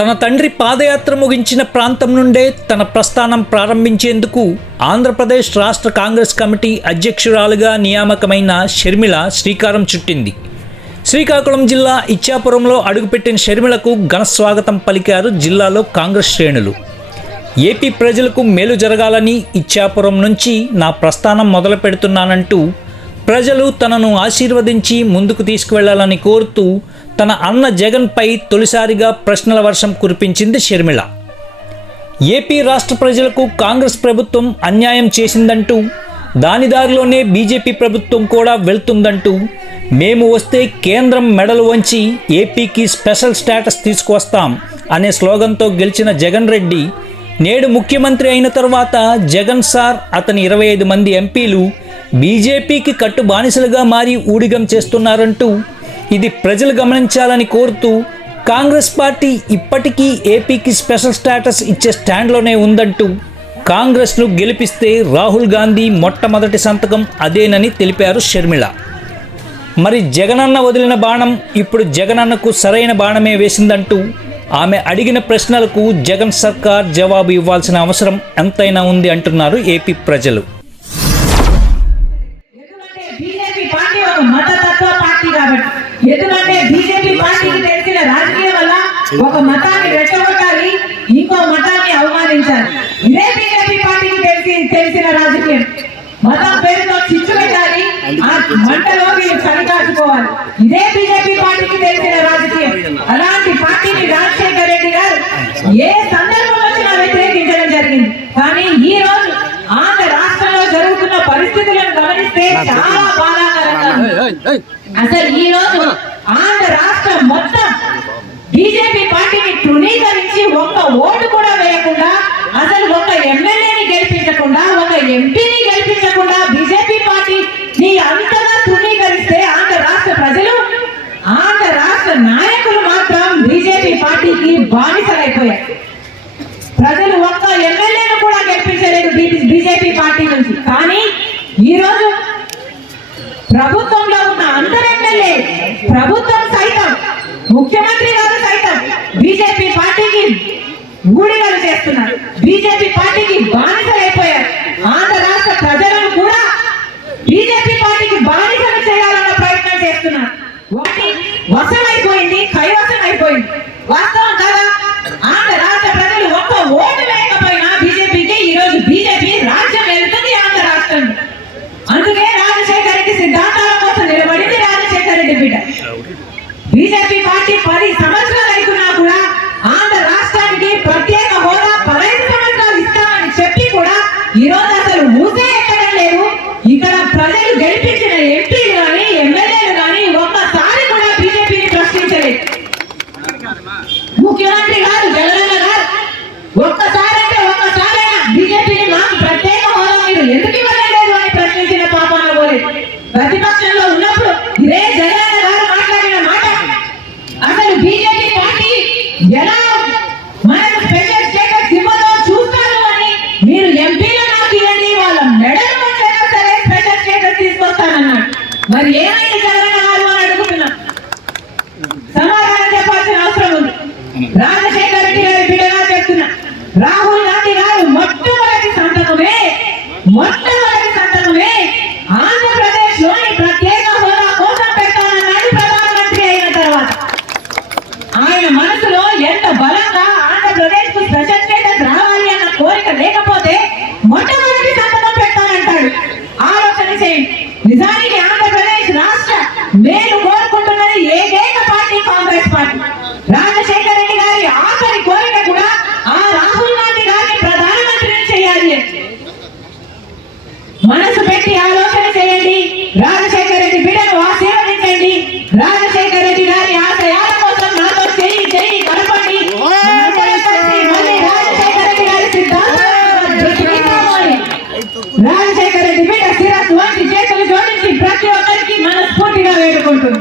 తన తండ్రి పాదయాత్ర ముగించిన ప్రాంతం నుండే తన ప్రస్థానం ప్రారంభించేందుకు ఆంధ్రప్రదేశ్ రాష్ట్ర కాంగ్రెస్ కమిటీ అధ్యక్షురాలుగా నియామకమైన షర్మిల శ్రీకారం చుట్టింది. శ్రీకాకుళం జిల్లా ఇచ్చాపురంలో అడుగుపెట్టిన షర్మిలకు ఘన స్వాగతం పలికారు జిల్లాలో కాంగ్రెస్ శ్రేణులు. ఏపీ ప్రజలకు మేలు జరగాలని ఇచ్చాపురం నుంచి నా ప్రస్థానం మొదలు పెడుతున్నానంటూ ప్రజలు తనను ఆశీర్వదించి ముందుకు తీసుకువెళ్ళాలని కోరుతూ తన అన్న జగన్పై తొలిసారిగా ప్రశ్నల వర్షం కురిపించింది షర్మిళ ఏపీ రాష్ట్ర ప్రజలకు కాంగ్రెస్ ప్రభుత్వం అన్యాయం చేసిందంటూ దాని దారిలోనే బీజేపీ ప్రభుత్వం కూడా వెళ్తుందంటూ మేము వస్తే కేంద్రం మెడలు వంచి ఏపీకి స్పెషల్ స్టేటస్ తీసుకువస్తాం అనే స్లోగన్తో గెలిచిన జగన్ రెడ్డి నేడు ముఖ్యమంత్రి అయిన తర్వాత జగన్ సార్ అతని ఇరవై ఐదు మంది ఎంపీలు బీజేపీకి కట్టు బానిసలుగా మారి ఊడిగం చేస్తున్నారంటూ ఇది ప్రజలు గమనించాలని కోరుతూ కాంగ్రెస్ పార్టీ ఇప్పటికీ ఏపీకి స్పెషల్ స్టేటస్ ఇచ్చే స్టాండ్లోనే ఉందంటూ కాంగ్రెస్ను గెలిపిస్తే రాహుల్ గాంధీ మొట్టమొదటి సంతకం అదేనని తెలిపారు షర్మిళ మరి జగనన్న వదిలిన బాణం ఇప్పుడు జగనన్నకు సరైన బాణమే వేసిందంటూ ఆమె అడిగిన ప్రశ్నలకు జగన్ సర్కార్ జవాబు ఇవ్వాల్సిన అవసరం ఎంతైనా ఉంది అంటున్నారు ఏపీ ప్రజలు. ఒక మతాన్ని రెచ్చగొట్టాలి ఇంకో మతాన్ని అవమానించాలి. ఇదే బీజేపీ పార్టీకి తెలిసి తెలిసిన రాజకీయం. మతం పేరుతో చిచ్చు పెట్టాలి ఆ మంటలో వీళ్ళు చనికాచుకోవాలి ఇదే బీజేపీ పార్టీకి తెలిసిన రాజకీయం. అలాంటి పార్టీని రాజశేఖర రెడ్డి గారు ఏ సందర్భంలో వచ్చినా వ్యతిరేకించడం జరిగింది. కానీ ఈ రోజు ఆంధ్ర రాష్ట్రంలో జరుగుతున్న పరిస్థితులను గమనిస్తే చాలా బాధాకరంగా. అసలు ఈ రోజు ఆంధ్ర రాష్ట్రం మొత్తం బీజేపీ పార్టీని తృణీకరించి ఒక్క ఓటు కూడా వేయకుండా అసలు ఒక ఎమ్మెల్యేని గెలిపించకుండా ఒక ఎంపీని గెలిపించకుండా బీజేపీ పార్టీ నీ అంతగా తృణీకరిస్తే ఆంధ్ర రాష్ట్ర ప్రజలు ఆంధ్ర రాష్ట్ర నాయకులు మాత్రం బీజేపీ పార్టీకి బానిసలైపోయారు. ప్రజలు ఒక్క ఎమ్మెల్యేను కూడా గెలిపించలేదు బీజేపీ పార్టీ నుంచి. కానీ ఈ రోజు ప్రభుత్వంలో ఉన్న అందరు ఎమ్మెల్యే ప్రభుత్వం సైతం ముఖ్యమంత్రి గారు సైతం బీజేపీ పార్టీకి ఊడిగలు చేస్తున్నారు. బీజేపీ పార్టీకి బానిసలు అయిపోయారు. ఆంధ్ర రాష్ట్ర ప్రజలను కూడా బీజేపీ పార్టీకి బానిసలు చేయాలన్న ప్రయత్నం చేస్తున్నారు. వాటి వశమైపోయింది కైవసం అయిపోయింది వాస్తవం మరి ఏమైనా జగనన్న గారు అని అడుగుతున్నాం సమాధానం చెప్పాల్సిన అవసరం ఉంది రాజశేఖర రెడ్డి గారి బిడ్డగా చెప్తున్నా రాహుల్ గాంధీ గారు మొట్టమొదటి సంతకమే మొట్టమొదటి సంతకమే ఆంధ్రప్రదేశ్లోని ప్రత్యేక హోదా కోసం పెట్టాలన్నాడు ప్రధానమంత్రి అయిన తర్వాత ఆయన మనసులో ఎంత బలంగా ఆంధ్రప్రదేశ్కు స్పెషల్ స్టేటస్ రావాలి అన్న కోరిక లేకపోతే మొట్టమొదటి సంతకం పెట్టానంటాడు ఆలోచన చేయండి నిజానికి ఆంధ్రప్రదేశ్ రాష్ట్ర మేలు కోరుకుంటున్నది ఏకైక party Congress party Rajasekhara Reddy garu ఆఖరి కోరిక కూడా ఆ రాహుల్ గాంధీ గారిని ప్రధానమంత్రిని చేయాలి మనసు పెట్టి ఆలోచన చేయండి. రాజశేఖర రెడ్డి బిడ్డను ఆశీర్వదించండి. రాజశేఖర రెడ్డి గారి ఆశయాల కోసం నాతో చేయి చేయి కలపండి. రాజశేఖర రెడ్డి గారి సిద్ధాంతాలను రాజశేఖర రెడ్డి బిడ్డ శిరస్సు వంటి చేతులు జోడించి ప్రతి ఒక్కరికి మనస్ఫూర్తిగా వేడుకుంటుంది